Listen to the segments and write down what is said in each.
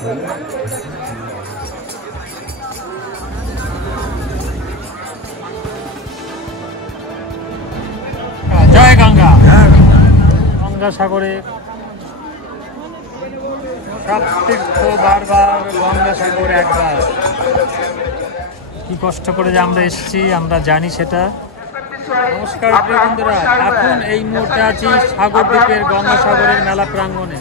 জয় গঙ্গা। গঙ্গাসাগরে সব তীর্থ বারবার, গঙ্গাসাগর একবার। কি কষ্ট করে যে আমরা এসেছি আমরা জানি সেটা। নমস্কার প্রিয় বন্ধুরা, এখন এই মুহূর্তে আছি সাগরদ্বীপের গঙ্গাসাগরের মেলা প্রাঙ্গণে।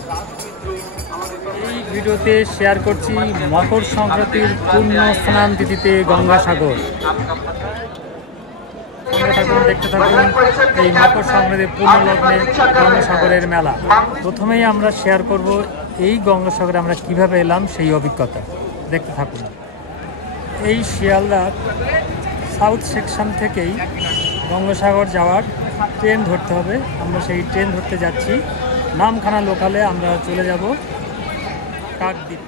এই ভিডিওতে শেয়ার করছি মকর সংক্রান্তির পূর্ণ স্নান তিথিতে গঙ্গাসাগর। দেখতে থাকুন এই মকর সংক্রান্তির পূর্ণ লগ্নে গঙ্গাসাগরের মেলা। প্রথমেই আমরা শেয়ার করব এই গঙ্গাসাগরে আমরা কিভাবে এলাম সেই অভিজ্ঞতা। দেখতে থাকুন। এই শিয়ালদার সাউথ সেকশন থেকেই গঙ্গাসাগর যাওয়ার ট্রেন ধরতে হবে। আমরা সেই ট্রেন ধরতে যাচ্ছি। নামখানা লোকালে আমরা চলে যাব কাকদ্বীপ।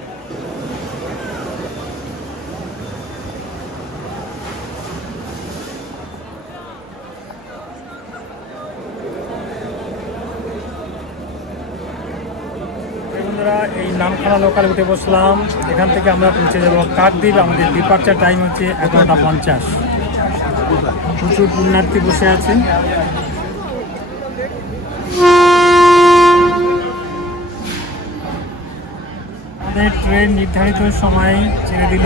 এই নামখানা লোকালে উঠে বসলাম। এখান থেকে আমরা পৌঁছে যাব কাকদ্বীপ। আমাদের ডিপার্চার টাইম হচ্ছে 11:50। প্রচুর পুণ্যার্থী বসে আছে। আমাদের ট্রেন নির্ধারিত সময় ছেড়ে দিল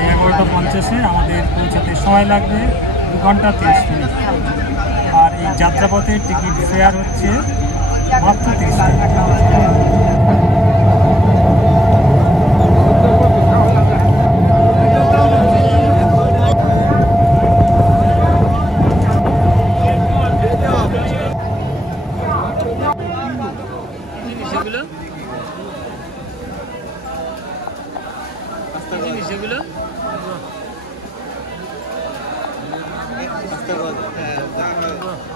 11:50। আমাদের পৌঁছতে সময় লাগবে 2 ঘন্টা 30 মিনিট। আর এই যাত্রাপথের টিকিট ফেয়ার হচ্ছে মাত্র 30 টাকা।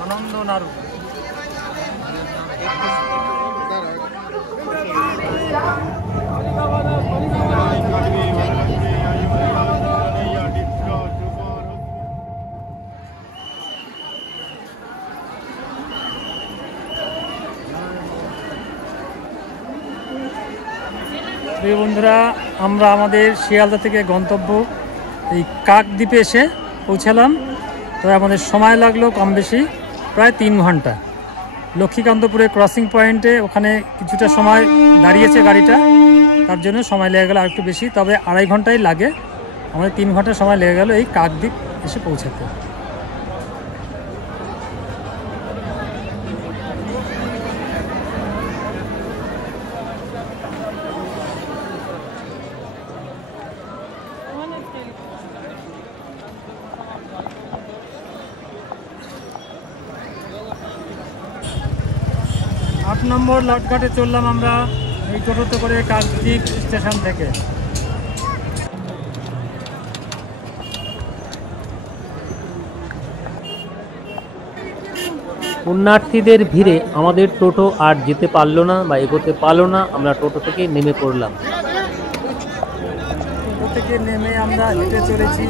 আনন্দ নাড়ু। প্রিয় বন্ধুরা, আমরা আমাদের শিয়ালদা থেকে গন্তব্য এই কাকদ্বীপে এসে পৌঁছালাম। তো আমাদের সময় লাগলো কম বেশি প্রায় 3 ঘন্টা। লক্ষ্মীকান্তপুরে ক্রসিং পয়েন্টে ওখানে কিছুটা সময় দাঁড়িয়েছে গাড়িটা, তার জন্য সময় লেগে গেল আরেকটু বেশি। তবে 2.5 ঘন্টাই লাগে। আমাদের 3 ঘন্টা সময় লেগে গেল এই কাকদ্বীপ এসে পৌঁছাতে। আট নম্বর লটঘাটে চললাম আমরা এই টোটোতে করে কাকদ্বীপ স্টেশন থেকে। পুণ্যার্থীদের ভিড়ে আমাদের টোটো আর যেতে পারলো না বা এগোতে পারলো না। আমরা টোটো থেকে নেমে পড়লাম। টোটো থেকে নেমে আমরা হেঁটে চলেছি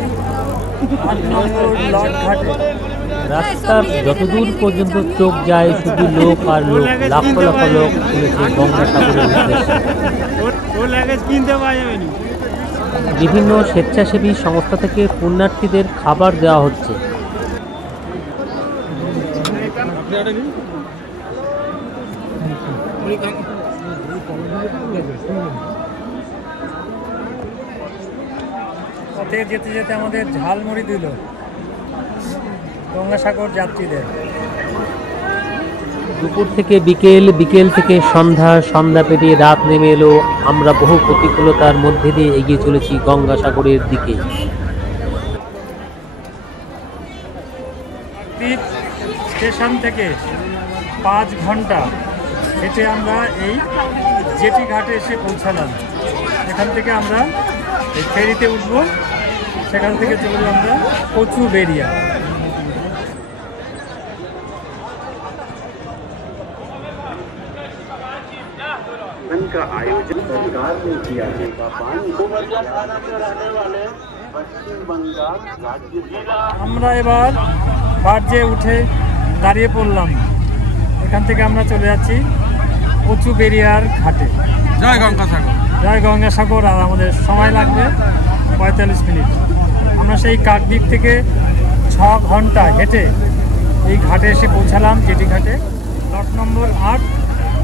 8 নম্বর লটঘাটে। রাস্তার যতদূর পর্যন্ত চোখ যায় শুধু লোক আর লোক, লাখ লাখ লোক চলেছে গঙ্গাসাগরের উদ্দেশ্যে। বিভিন্ন স্বেচ্ছাসেবী সংস্থা থেকে পুণ্যার্থীদের খাবার দেওয়া হচ্ছে। পথে যেতে যেতে আমাদের ঝালমুড়ি দিল গঙ্গাসাগর যাত্রীদের। দুপুর থেকে বিকেল, বিকেল থেকে সন্ধ্যা, সন্ধ্যা পেরিয়ে রাত নেমে এলো। আমরা বহু প্রতিকূলতার মধ্যে দিয়ে এগিয়ে চলেছি গঙ্গাসাগরের দিকে। স্টেশন থেকে 5 ঘন্টা হেঁটে আমরা এই জেটি ঘাটে এসে পৌঁছালাম। এখান থেকে আমরা এই ফেরিতে উঠব। সেখান থেকে চলে যাব আমরা কচুবেড়িয়া। का आयोजन सरकार ने किया है। रहने वाले पश्चिम बंगाल राज्य जिला। আমরা এবার বার্জে উঠে দাঁড়িয়ে পড়লাম। এখান থেকে আমরা চলে যাচ্ছি কচুবেড়িয়ার ঘাটে। জয় গঙ্গাসাগর। জয় গঙ্গাসাগর। আর আমাদের সময় লাগবে 45 মিনিট। আমরা সেই কাকদ্বীপ থেকে 6 ঘন্টা হেঁটে এই ঘাটে এসে পৌঁছালাম, জেটি ঘাটে, লট নম্বর 8,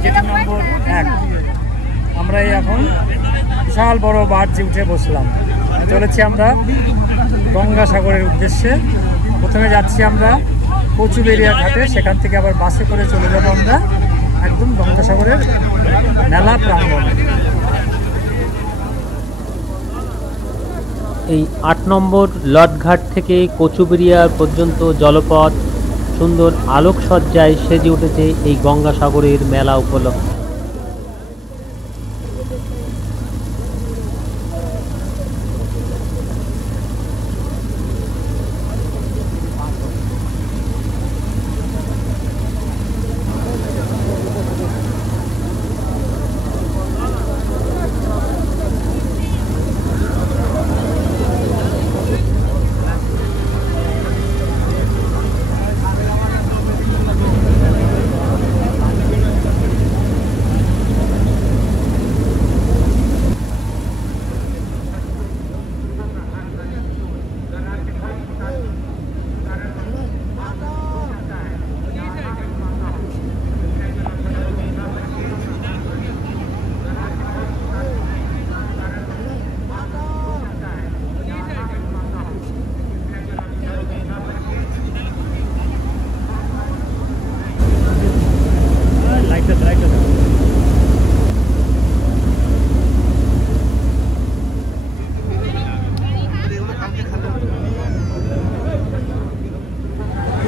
জেটি নম্বর 1। আমরা এই এখন বিশাল বড় বার্জে উঠে বসলাম, চলেছি আমরা গঙ্গাসাগরের উদ্দেশ্যে। প্রথমে যাচ্ছি আমরা কচুবেড়িয়া ঘাটে, সেখান থেকে আবার বাসে করে চলে যাবো আমরা একদম গঙ্গাসাগরের মেলা প্রাঙ্গণে। এই 8 নম্বর লটঘাট থেকে কচুবেড়িয়া পর্যন্ত জলপথ সুন্দর আলোকসজ্জায় সেজে উঠেছে এই গঙ্গাসাগরের মেলা উপলক্ষে।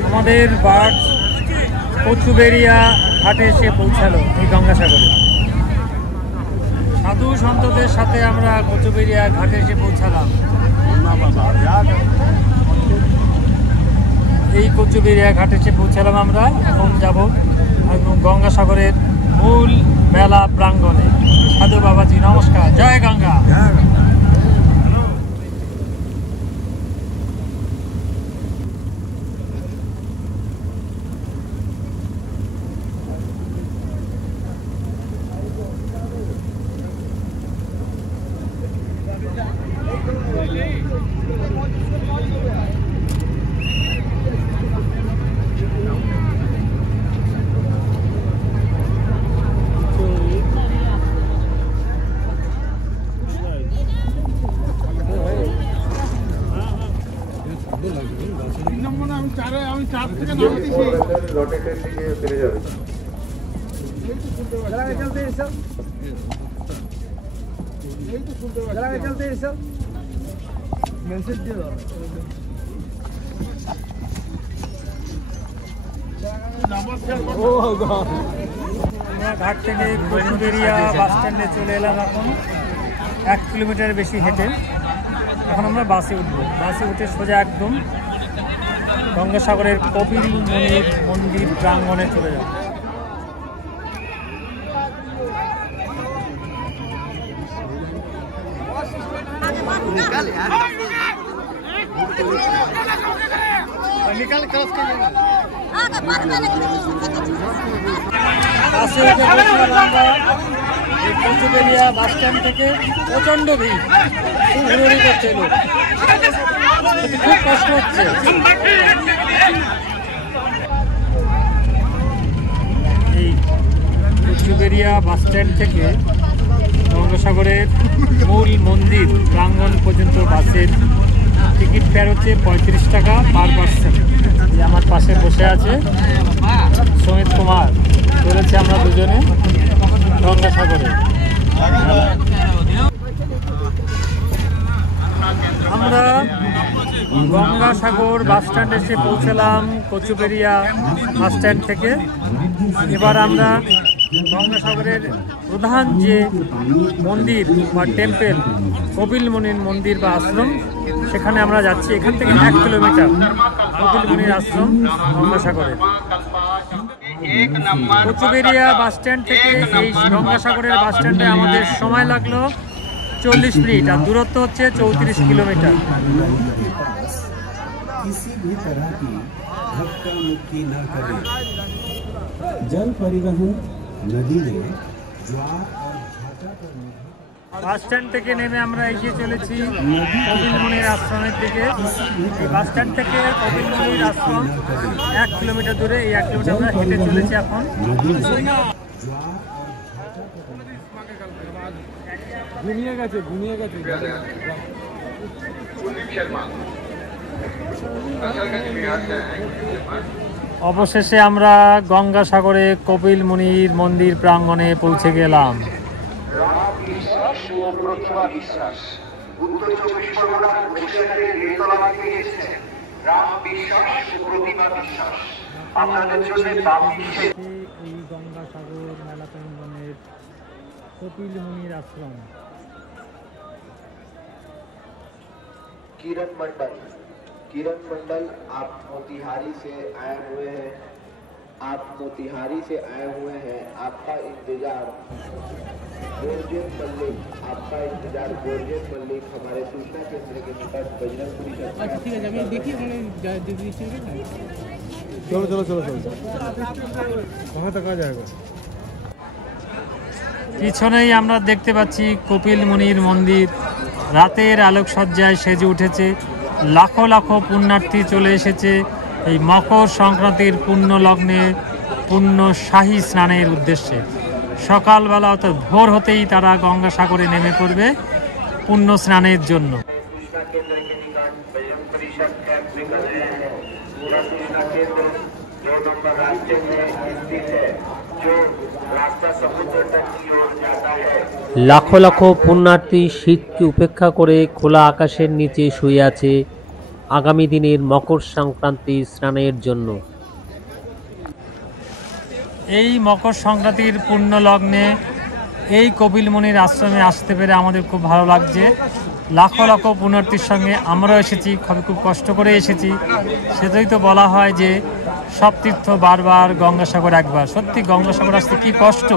আমাদের বাস কচুবেড়িয়া ঘাটে এসে পৌঁছালো এই গঙ্গাসাগরে। সাধু সন্তদের সাথে আমরা কচুবেড়িয়া ঘাটে এসে পৌঁছালাম। এই কচুবেড়িয়া ঘাটে এসে পৌঁছালাম আমরা। এখন যাব গঙ্গাসাগরের মূল মেলা প্রাঙ্গণে। সাধু বাবাজি নমস্কার, জয় গঙ্গা। ঘাট থেকে কচুবেড়িয়া বাস স্ট্যান্ডে চলে এলাম। এখন 1 কিলোমিটার বেশি হেঁটে এখন আমরা বাসে উঠবো। বাসে উঠে সোজা একদম গঙ্গাসাগরের কপিল মুনির মন্দির প্রাঙ্গণে চলে যাব। বাসে উঠে বসলাম আমরা এই কচুবেড়িয়া বাস স্ট্যান্ড থেকে। প্রচণ্ড ভিড়, খুব হুড়োহুড়ি করছে লোক, খুব কষ্ট হচ্ছে। এই কচুবেড়িয়া বাস স্ট্যান্ড থেকে গঙ্গাসাগরের মূল মন্দির প্রাঙ্গণ পর্যন্ত বাসের টিকিট ফেয়ার হচ্ছে 35 টাকা পার পার্সন। আমার পাশে বসে আছে সুমিত কুমার, চলেছে আমরা দুজনে গঙ্গাসাগরে। আমরা গঙ্গাসাগর বাস স্ট্যান্ডে এসে পৌঁছলাম কচুবেড়িয়া বাস স্ট্যান্ড থেকে। এবার আমরা গঙ্গাসাগরের প্রধান যে মন্দির বা টেম্পেল কপিল মুনির মন্দির বা আশ্রম, সেখানে আমরা যাচ্ছি। এখান থেকে 1 কিলোমিটার কপিল মুনির আশ্রম গঙ্গাসাগরে। কচুবেড়িয়া বাস স্ট্যান্ড থেকে এই গঙ্গাসাগরের বাস স্ট্যান্ডে আমাদের সময় লাগলো 40 মিনিট, আর দূরত্ব হচ্ছে 34 কিলোমিটার। किसी भी तरह की धक्का मुक्की न करें। जल परिवहन नदी में ज्वार और घाटा पर বাস স্ট্যান্ড থেকে নেমে আমরা এগিয়ে চলেছি কপিলমুনির আশ্রমের দিকে। এই বাস স্ট্যান্ড থেকে কপিলমুনির আশ্রম 1 কিলোমিটার দূরে। এই 1 কিলোমিটার আমরা হেঁটে চলেছি এখন। অবশেষে আমরা গঙ্গাসাগরে কপিলমুনির মন্দির প্রাঙ্গণে পৌঁছে গেলাম। এই গঙ্গাসাগর মেলা প্রাঙ্গণের কপিলমুনির আশ্রম। किरण मंडल आप मोतिहारी से आए हुए हैं। आपका इंतजार गोरजेन मल्लिक, हमारे सूचना केंद्र के निकट बजरंगपुरी। अच्छा ठीक है, जब देखिए चलो कहाँ तक आ जाएगा। পিছনেই আমরা দেখতে পাচ্ছি কপিলমুনির মন্দির। রাতের আলোকসজ্জায় সেজে উঠেছে। লাখো লাখো পুণ্যার্থী চলে এসেছে এই মকর সংক্রান্তির পুণ্য লগ্নে পুণ্য শাহী স্নানের উদ্দেশ্যে। সকালবেলা অর্থাৎ ভোর হতেই তারা গঙ্গাসাগরে নেমে পড়বে পুণ্য স্নানের জন্য। লাখো লাখো পুণ্যার্থী শীতকে উপেক্ষা করে খোলা আকাশের নিচে শুয়ে আছে আগামী দিনের মকর সংক্রান্তি স্নানের জন্য। এই মকর সংক্রান্তির পুণ্য লগ্নে এই কপিলমুনির আশ্রমে আসতে পেরে আমাদের খুব ভালো লাগছে। লাখো লাখো পুণ্যার্থীর সঙ্গে আমরাও এসেছি, খুব কষ্ট করে এসেছি। সেটাই তো বলা হয় যে সব তীর্থ বারবার, গঙ্গাসাগর একবার। সত্যি গঙ্গাসাগর আসতে কি কষ্ট,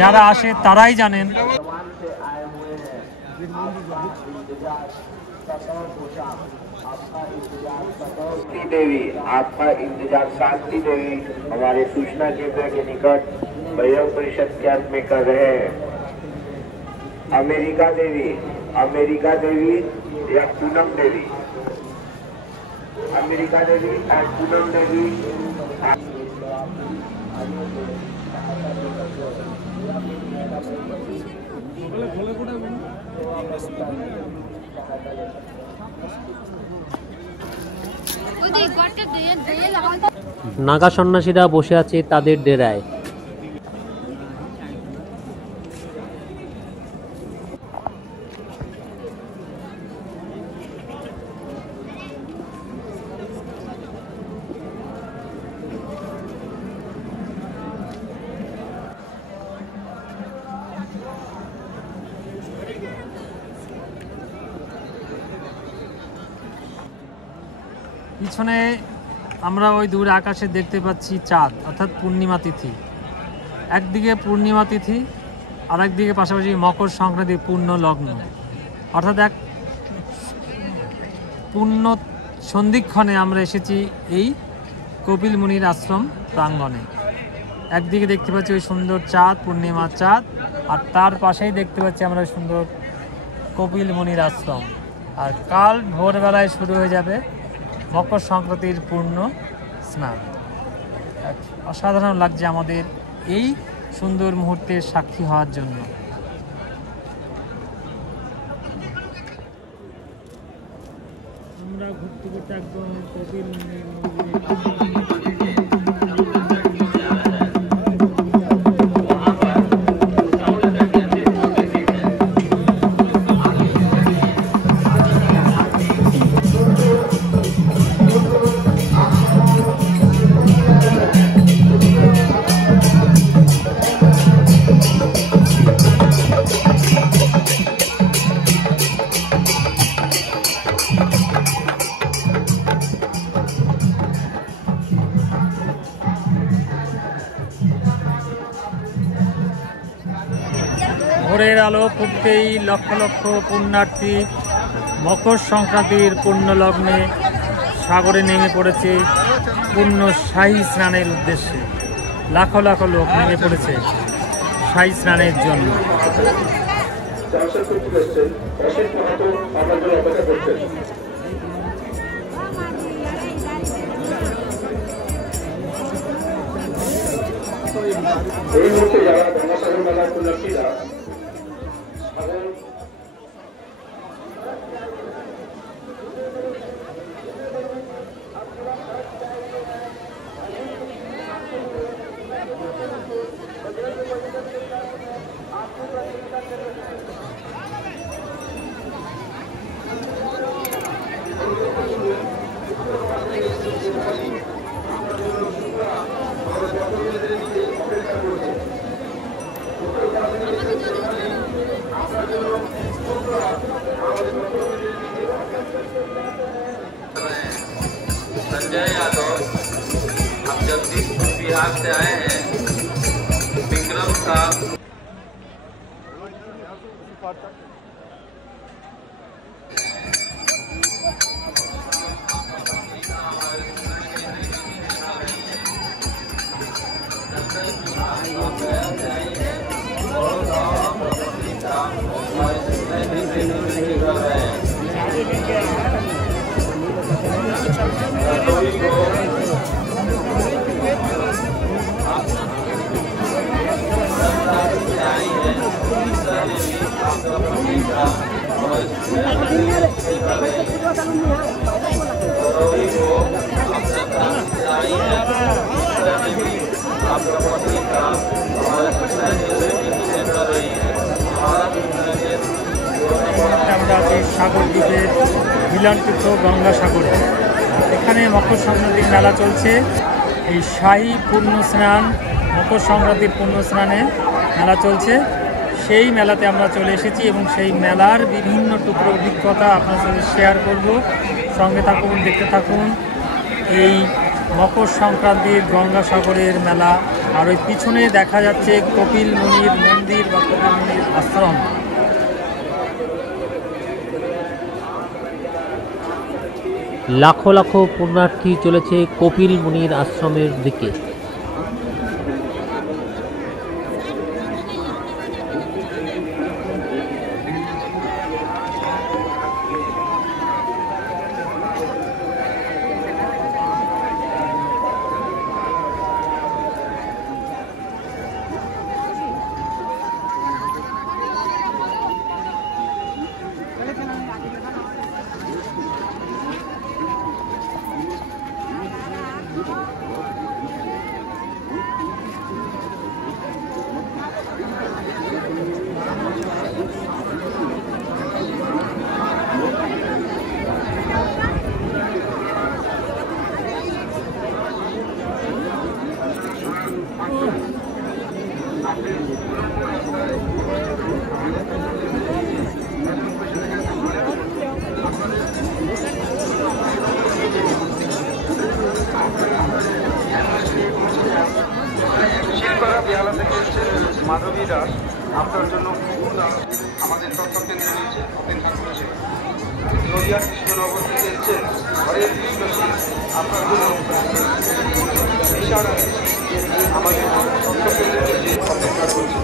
যারা আসে তারাই জানেন। देवी आपका इंतजार शांति देवी हमारे सूचना केंद्र के निकट बजरंग परिषद कैंप में कर रहे हैं। अमेरिका देवी या पूनम देवी, अमेरिका देवी और पूनम देवी। নাগা সন্ন্যাসীরা বসে আছে তাদের ডেরায়। পিছনে আমরা ওই দূরে আকাশে দেখতে পাচ্ছি চাঁদ, অর্থাৎ পূর্ণিমা তিথি। একদিকে পূর্ণিমা তিথি, আর একদিকে পাশাপাশি মকর সংক্রান্তি পূর্ণ লগ্ন, অর্থাৎ এক পূর্ণ সন্ধিক্ষণে আমরা এসেছি এই কপিলমুনির আশ্রম প্রাঙ্গণে। একদিকে দেখতে পাচ্ছি ওই সুন্দর চাঁদ, পূর্ণিমার চাঁদ, আর তার পাশেই দেখতে পাচ্ছি আমরা সুন্দর কপিলমুনির আশ্রম। আর কাল ভোরবেলায় শুরু হয়ে যাবে মকর সংক্রান্তির পূর্ণ স্নান। অসাধারণ লাগছে আমাদের এই সুন্দর মুহূর্তের সাক্ষী হওয়ার জন্য। আমরা ঘুরতে ঘুরতে একদম কপিলমুনির মন্দিরে ভোরের আলো ফুটতেই লক্ষ লক্ষ পুণ্যার্থী মকর সংক্রান্তির পুণ্য লগ্নে সাগরে নেমে পড়েছে পুণ্য শাহী স্নানের উদ্দেশ্যে। লাখো লাখো লোক নেমে পড়েছে শাহী স্নানের জন্য। জলসা করতে এসছেন অসীম মাহাতো আমার জন্য অপেক্ষা করছেন। এই মুহূর্তে যারা গঙ্গাসাগর মেলার পুণ্যার্থীরা संजय यादव हम जगदीशपुर बिहार से आए हैं। विक्रम साहब সাগর দ্বীপের মিলনতীর্থ গঙ্গাসাগরে এখানে মকর সংক্রান্তির মেলা চলছে। এই শাহী পূর্ণ স্নান, মকর সংক্রান্তির পূর্ণ স্নানে মেলা চলছে। সেই মেলাতে আমরা চলে এসেছি এবং সেই মেলার বিভিন্ন টুকরো অভিজ্ঞতা আপনার সাথে শেয়ার করব। সঙ্গে থাকুন, দেখতে থাকুন। এই মকর সংক্রান্তির গঙ্গাসাগরের মেলা। আর ওই পিছনে দেখা যাচ্ছে কপিল মুনির মন্দির বা কপিল মুনির আশ্রম। লাখো লাখো পুণ্যার্থী চলেছে কপিল মুনির আশ্রমের দিকে। মাধবী দাস আপনার জন্য আমাদের তথ্য কেন্দ্রে নিয়েছে অপেক্ষা করেছে। নদিয়া কৃষ্ণনগর থেকে এসছেন হরে কৃষ্ণ সিং আপনার জন্য বিশাল আমাদের তথ্য কেন্দ্রে নিয়েছে অপেক্ষা করছে।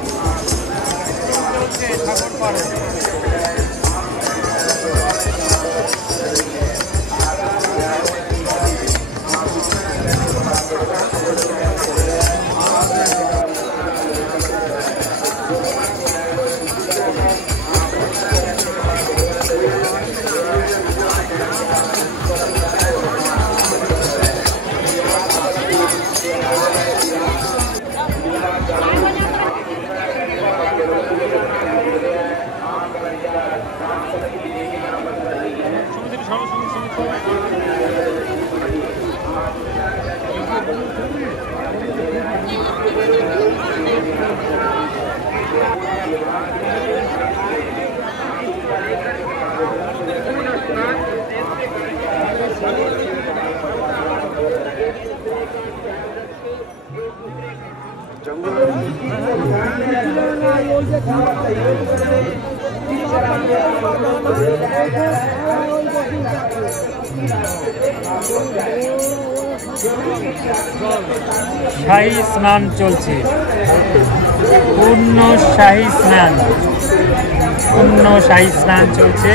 শাহী স্নান চলছে, পূর্ণ শাহী স্নান। পুণ্য শাহী স্নান চলছে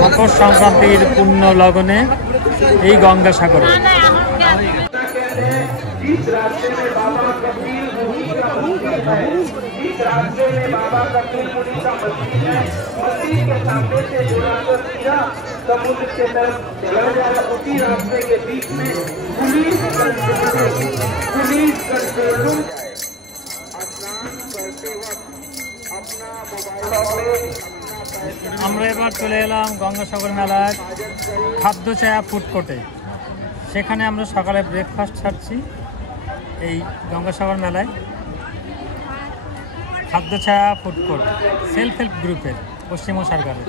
মকর সংক্রান্তির পুণ্য লগনে এই গঙ্গাসাগরে। जिस रास्ते में बाबा कबीर मुनि का मंदिर है, जिस रास्ते में बाबा कबीर मुनि का मंदिर है, मंदिर के सामने से जो रास्ता सीधा समुद्र के तरफ चला जाए, उसी रास्ते के बीच में पुलिस कंट्रोल स्नान करते वक्त अपना मोबाइल। আমরা এবার চলে এলাম গঙ্গাসাগর মেলার খাদ্য ছায়া ফুড কোর্টে। সেখানে আমরা সকালে ব্রেকফাস্ট ছাড়ছি এই গঙ্গাসাগর মেলায়। খাদ্য ছায়া ফুড কোর্ট সেলফ হেল্প গ্রুপের পশ্চিমবঙ্গ সরকারের।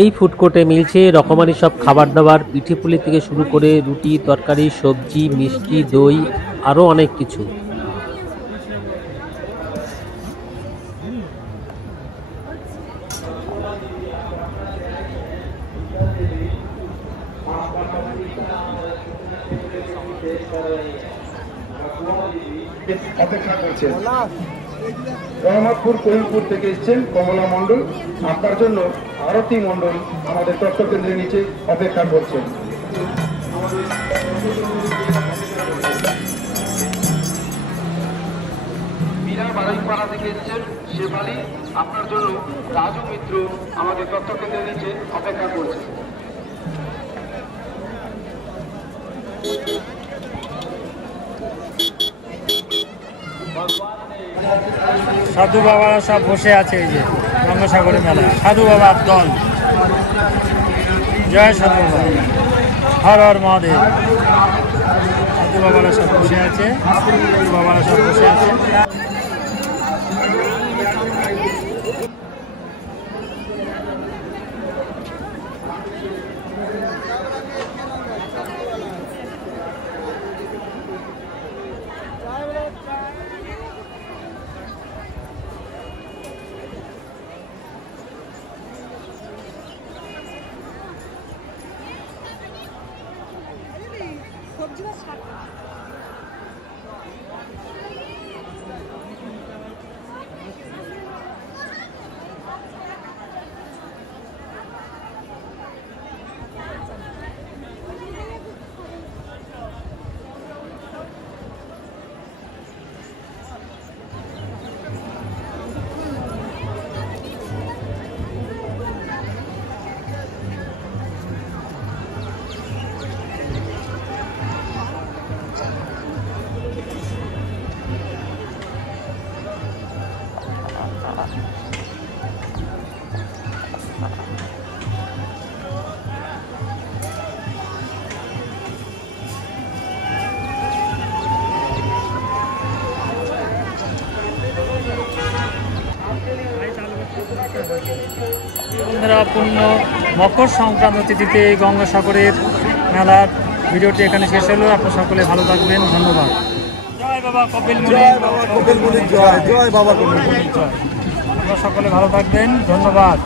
এই ফুড কোর্টে মিলছে রকমারি সব খাবার দাবার, পিঠেপুলি থেকে শুরু করে রুটি, তরকারি, সবজি, মিষ্টি, দই, আরও অনেক কিছু। অপেক্ষা করছেন। রহমতপুর করিমপুর থেকে এসছেন কমলা মণ্ডল, আপনার জন্য আরতি মণ্ডল আমাদের তথ্য কেন্দ্রের নিচে অপেক্ষা করছেন। মীরা বাড়াইপাড়া থেকে এসছেন শেফালি, আপনার জন্য রাজু মিত্র আমাদের তথ্য কেন্দ্রের নিচে অপেক্ষা করছেন। সাধু বাবারা সব বসে আছে এই যে গঙ্গাসাগরের মেলায়। সাধু বাবার দল, জয় সাধু বাবা, হর হর মহাদেব। সাধু বাবারা সব বসে আছে, সাধু বাবারা সব বসে আছে। বন্ধুরা, পূর্ণ মকর সংক্রান্ত তিথিতে গঙ্গাসাগরের মেলার ভিডিওটি এখানে শেষ হলো। আপনারা সকলে ভালো থাকবেন, ধন্যবাদ। জয় বাবা কপিল মুনি, জয় বাবা কপিল মুনি, জয়। আপনারা সকলে ভালো থাকবেন, ধন্যবাদ।